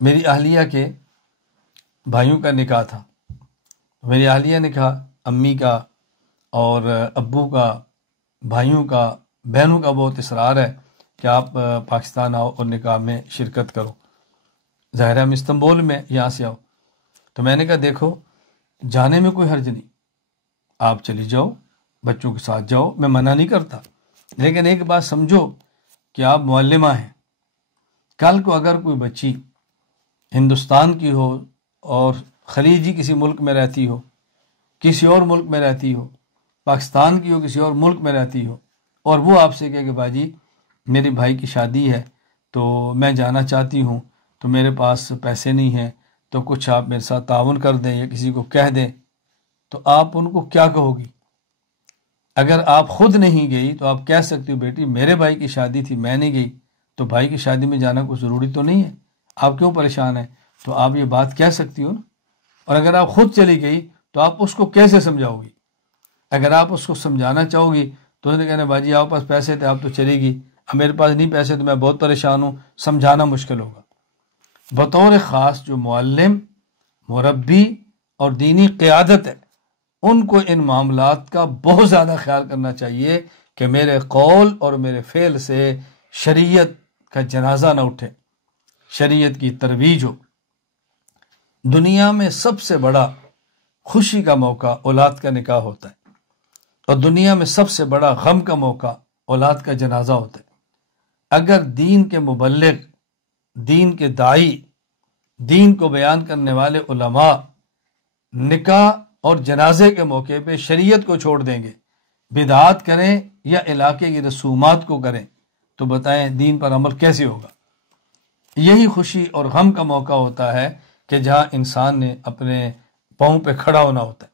میری اہلیہ کے بھائیوں کا نکاح تھا. میری اہلیہ نے کہا امی کا اور ابو کا، بھائیوں کا، بہنوں کا بہت اصرار ہے کہ آپ پاکستان آؤ اور نکاح میں شرکت کرو. ظاہر ہے ہم استنبول میں، یہاں سے آؤ. تو میں نے کہا دیکھو جانے میں کوئی حرج نہیں، آپ چلی جاؤ، بچوں کے ساتھ جاؤ، میں منع نہیں کرتا، لیکن ایک بات سمجھو کہ آپ معلمہ ہیں. کل کو اگر کوئی بچی ہندوستان کی ہو اور خلیجی کسی ملک میں رہتی ہو، کسی اور ملک میں رہتی ہو، پاکستان کی ہو کسی اور ملک میں رہتی ہو، اور وہ آپ سے کہے کہ باجی میری بھائی کی شادی ہے تو میں جانا چاہتی ہوں، تو میرے پاس پیسے نہیں ہیں، تو کچھ آپ میرے ساتھ تعاون کر دیں یا کسی کو کہہ دیں، تو آپ ان کو کیا کہو گی؟ اگر آپ خود نہیں گئی تو آپ کہہ سکتی ہو بیٹی میرے بھائی کی شادی تھی میں نہیں گئی، تو بھائی کی شادی میں جانا کوئی ضروری تو نہیں ہے، آپ کیوں پریشان ہیں؟ تو آپ یہ بات کہہ سکتی ہو نا. اور اگر آپ خود چلی گئی تو آپ اس کو کیسے سمجھاؤ گی؟ اگر آپ اس کو سمجھانا چاہو گی تو انہوں نے کہنا باجی آپ پاس پیسے تھے آپ تو چلے گی، اب میرے پاس نہیں پیسے تو میں بہت پریشان ہوں، سمجھانا مشکل ہوگا. بطور خاص جو معلم، مربی اور دینی قیادت ہے، ان کو ان معاملات کا بہت زیادہ خیال کرنا چاہیے کہ میرے قول اور میرے فعل سے شریعت کا جنازہ نہ اٹھے، شریعت کی ترویج ہو. دنیا میں سب سے بڑا خوشی کا موقع اولاد کا نکاح ہوتا ہے، اور دنیا میں سب سے بڑا غم کا موقع اولاد کا جنازہ ہوتا ہے. اگر دین کے مبلغ، دین کے داعی، دین کو بیان کرنے والے علماء نکاح اور جنازے کے موقع پہ شریعت کو چھوڑ دیں گے، بدعات کریں یا علاقے کی رسومات کو کریں، تو بتائیں دین پر عمل کیسے ہوگا؟ یہی خوشی اور غم کا موقع ہوتا ہے کہ جہاں انسان نے اپنے پاؤں پہ کھڑا ہونا ہوتا ہے.